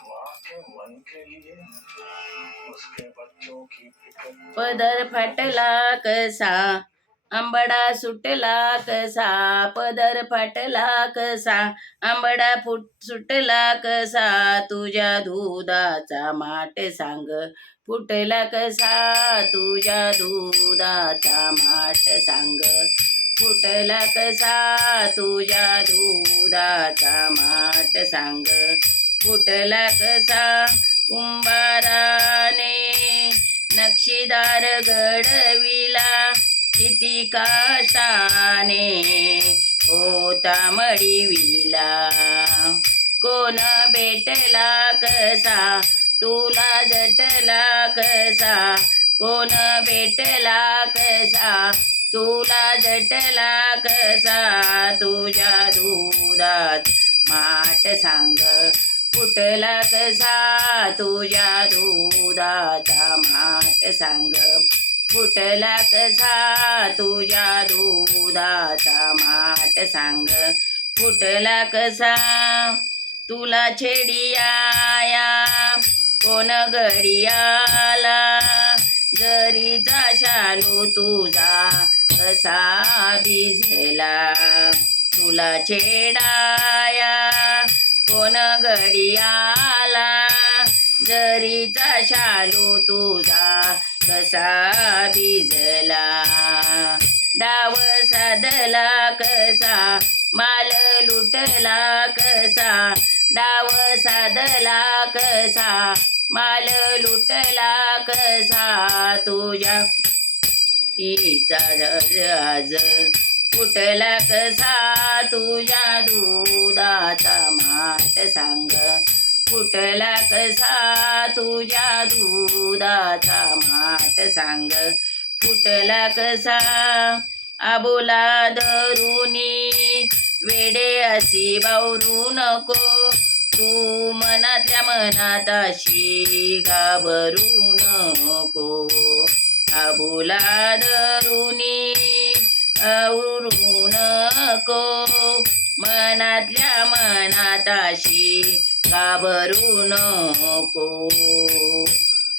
माँ के मन के लिए उसके बच्चों की पदर फाटला कसा? आंबडा सुटला कसा? पदर फाटला कसा? आंबडा फुट सुटला कसा? तुझ्या दुधाचा माट सांग. फुटला कसा? तुझ्या दुधाचा माट सांग. फुटला कसा? तुझ्या दुधाचा माट सांग. फुटला कसा कुंभाराने? नक्षीदार घडविला किती काष्टाने? होता मडिविला कोण भेटला कसा? तुला जटला कसा? कोण भेटला कसा? तुला जटला कसा? तुझ्या दुधात माट सांग. फुटला कसा तुझ्या दुधाचा माट सांग. फुटला कसा तुझ्या दुधाचा माट सांग. फुटला कसा तुला छेडियाया कोण गडियाला जरीचा शालू तुझा कसा भिजला? तुला छेडा कोण गडियाला जरीचा शालू तुझा कसा भिजला? डाव साधला कसा? माल लुटला कसा? डाव साधला कसा? माल लुटला कसा? तुझ्या हिचा आज फुटला कसा तुझ्या दुधाचा माट सांग. फुटला कसा तुझ्या दुधाचा माट सांग. फुटला कसा आबोला धरुनी वेडे अशी बावरू नको. तू मनातल्या मनात अशी घाबरू नको. आबोला धरुनी आवरू नको. मनातल्या मनात अशी घाबरू नको.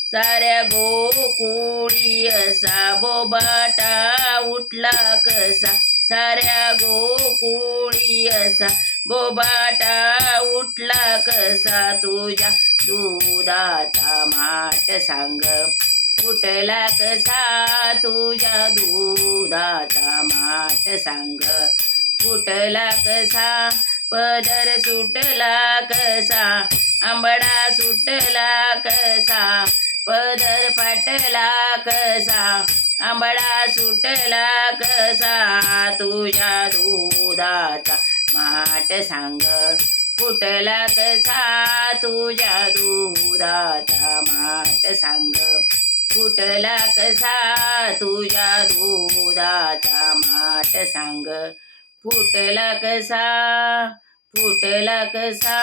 साऱ्या गोकुळी असा बोबाटा उठला कसा? साऱ्या गोकुळी असा बोबाटा उठला कसा? तुझ्या दुधाचा माट सांग. फुटला कसा तुझ्या दुधाचा माट सांग. फुटला कसा पदर सुटला कसा? आंबडा सुटला कसा? पदर फाटला कसा? आंबडा सुटला कसा? तुझ्या दुधाचा माट सांग. फुटला कसा तुझ्या दुधाचा माट सांग. फुटला कसा तुझ्या दुधाचा माट सांग? फुटला कसा? फुटला कसा?